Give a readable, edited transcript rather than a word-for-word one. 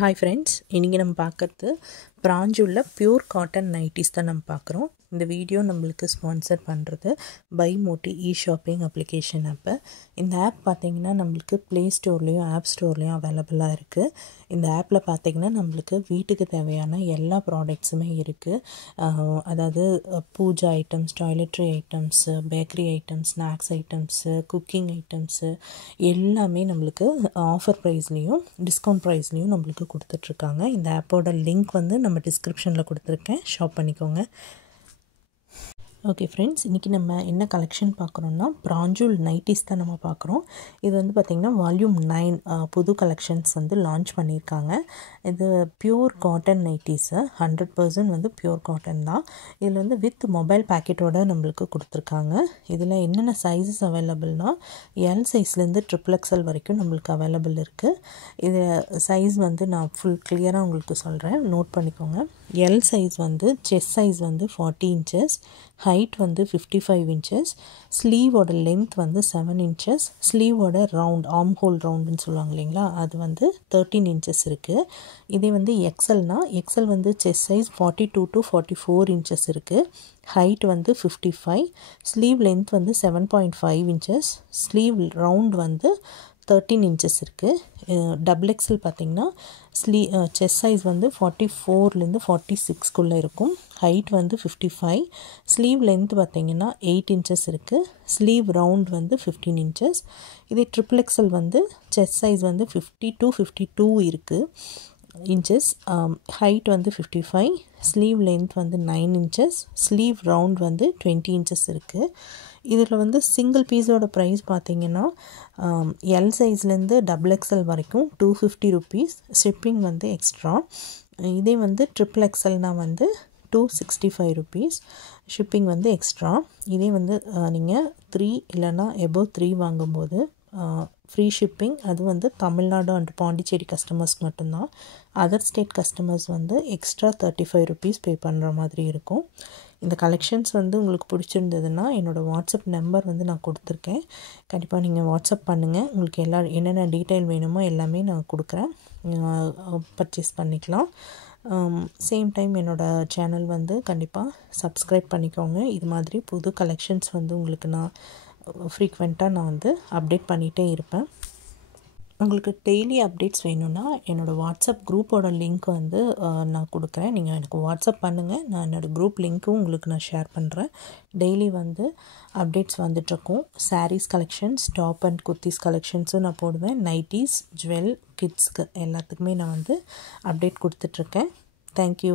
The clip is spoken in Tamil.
Hi friends, இன்னைக்கு நம்ம பார்க்கிறது பிராஞ்சுள்ள பியூர் காட்டன் நைட்டிஸ் தான் நம்ம பார்க்குறோம். இந்த வீடியோ நம்மளுக்கு ஸ்பான்சர் பண்ணுறது பை மோட்டி ஷாப்பிங் அப்ளிகேஷன் ஆப்பு. இந்த ஆப் பார்த்திங்கன்னா நம்மளுக்கு ப்ளே ஸ்டோர்லேயும் ஆப் ஸ்டோர்லேயும் அவைலபிளாக இருக்குது. இந்த ஆப்பில் பார்த்திங்கன்னா நம்மளுக்கு வீட்டுக்கு தேவையான எல்லா ப்ராடக்ட்ஸுமே இருக்குது. அதாவது puja items, toiletry items, bakery items, snacks items, cooking items எல்லாமே நம்மளுக்கு ஆஃபர் ப்ரைஸ்லேயும் டிஸ்கவுண்ட் ப்ரைஸ்லேயும் நம்மளுக்கு கொடுத்துட்ருக்காங்க. இந்த ஆப்போட லிங்க் வந்து நம்ம டிஸ்கிரிப்ஷனில் கொடுத்துருக்கேன், ஷாப் பண்ணிக்கோங்க. ஓகே ஃப்ரெண்ட்ஸ், இன்றைக்கி நம்ம என்ன கலெக்ஷன் பார்க்குறோன்னா பிராஞ்சூல் நைட்டிஸ் தான் நம்ம பார்க்குறோம். இது வந்து பார்த்திங்கன்னா வால்யூம் 9 புது கலெக்ஷன்ஸ் வந்து லான்ச் பண்ணியிருக்காங்க. இது பியூர் காட்டன் நைட்டிஸு, 100% வந்து பியூர் காட்டன் தான். இதில் வந்து வித் மொபைல் பேக்கெட்டோடு நம்மளுக்கு கொடுத்துருக்காங்க. இதில் என்னென்ன சைஸஸ் அவைலபிள்னால் எல் சைஸ்லேருந்து XXL வரைக்கும் நம்மளுக்கு அவைலபிள் இருக்குது. இது சைஸ் வந்து நான் ஃபுல் கிளியராக உங்களுக்கு சொல்கிறேன், நோட் பண்ணிக்கோங்க. எல் சைஸ் வந்து செஸ்ட் சைஸ் வந்து 40 inches, ஹைட் வந்து 55 inches, ஸ்லீவோட லென்த் வந்து 7 inches, ஸ்லீவோட ரவுண்ட் ஆர்ம் ஹோல் ரவுண்டுன்னு சொல்லுவாங்க இல்லைங்களா, அது வந்து 13 inches இருக்குது. இதே வந்து எக்ஸல் வந்து செஸ்ட் சைஸ் 42 to 44 inches இருக்குது. ஹைட் வந்து 55, ஸ்லீவ் லென்த் வந்து 7.5 inches, ஸ்லீவ் ரவுண்ட் வந்து 13 inches இருக்குது. XXL பார்த்திங்கன்னா செஸ்ட் சைஸ் வந்து 44லேருந்து 46க்குள்ளே இருக்கும். ஹைட் வந்து 55, ஸ்லீவ் லென்த் பார்த்திங்கன்னா 8 inches இருக்குது. ஸ்லீவ் ரவுண்ட் வந்து 15 inches. இதே XXL வந்து செஸ்ட் சைஸ் வந்து 50 to 52 இருக்குது inches, ஹைட் வந்து 55, ஸ்லீவ் லென்த் வந்து 9 inches, ஸ்லீவ் ரவுண்ட் வந்து 20 inches இருக்குது. இதில் வந்து சிங்கிள் பீஸோட ப்ரைஸ் பார்த்திங்கன்னா எல் சைஸ்லேருந்து XXL வரைக்கும் 250 rupees, ஷிப்பிங் வந்து எக்ஸ்ட்ரா. இதே வந்து XXLனால் வந்து 265 rupees, ஷிப்பிங் வந்து எக்ஸ்ட்ரா. இதே வந்து நீங்கள் 3 இல்லைனா எபோவ் 3 வாங்கும்போது ஃப்ரீ ஷிப்பிங். அது வந்து தமிழ்நாடு அண்ட் பாண்டிச்சேரி கஸ்டமர்ஸ்க்கு மட்டும்தான். அதர் ஸ்டேட் கஸ்டமர்ஸ் வந்து எக்ஸ்ட்ரா 35 rupees பே பண்ணுற மாதிரி இருக்கும். இந்த கலெக்ஷன்ஸ் வந்து உங்களுக்கு பிடிச்சிருந்ததுன்னா என்னோடய வாட்ஸ்அப் நம்பர் வந்து நான் கொடுத்துருக்கேன். கண்டிப்பாக நீங்கள் வாட்ஸ்அப் பண்ணுங்கள். உங்களுக்கு என்னென்ன டீட்டெயில் வேணுமோ எல்லாமே நான் கொடுக்குறேன், பர்ச்சேஸ் பண்ணிக்கலாம். சேம் டைம் என்னோடய சேனல் வந்து கண்டிப்பாக சப்ஸ்கிரைப் பண்ணிக்கோங்க. இது மாதிரி புது கலெக்ஷன்ஸ் வந்து உங்களுக்கு நான் ஃப்ரீக்வெண்ட்டாக நான் வந்து அப்டேட் பண்ணிகிட்டே இருப்பேன். உங்களுக்கு டெய்லி அப்டேட்ஸ் வேணும்னா என்னோடய வாட்ஸ்அப் குரூப்போட லிங்க் வந்து நான் கொடுக்குறேன். நீங்கள் எனக்கு வாட்ஸ்அப் பண்ணுங்கள், நான் என்னோடய குரூப் லிங்க்கும் உங்களுக்கு நான் ஷேர் பண்ணுறேன். டெய்லி வந்து அப்டேட்ஸ் வந்துட்டுருக்கும். Saris collections, top and kurtis கலெக்ஷன்ஸும் நான் போடுவேன். நைட்டிஸ், ஜுவல், கிட்ஸ்க்கு எல்லாத்துக்குமே நான் வந்து அப்டேட் கொடுத்துட்ருக்கேன். தேங்க்யூ.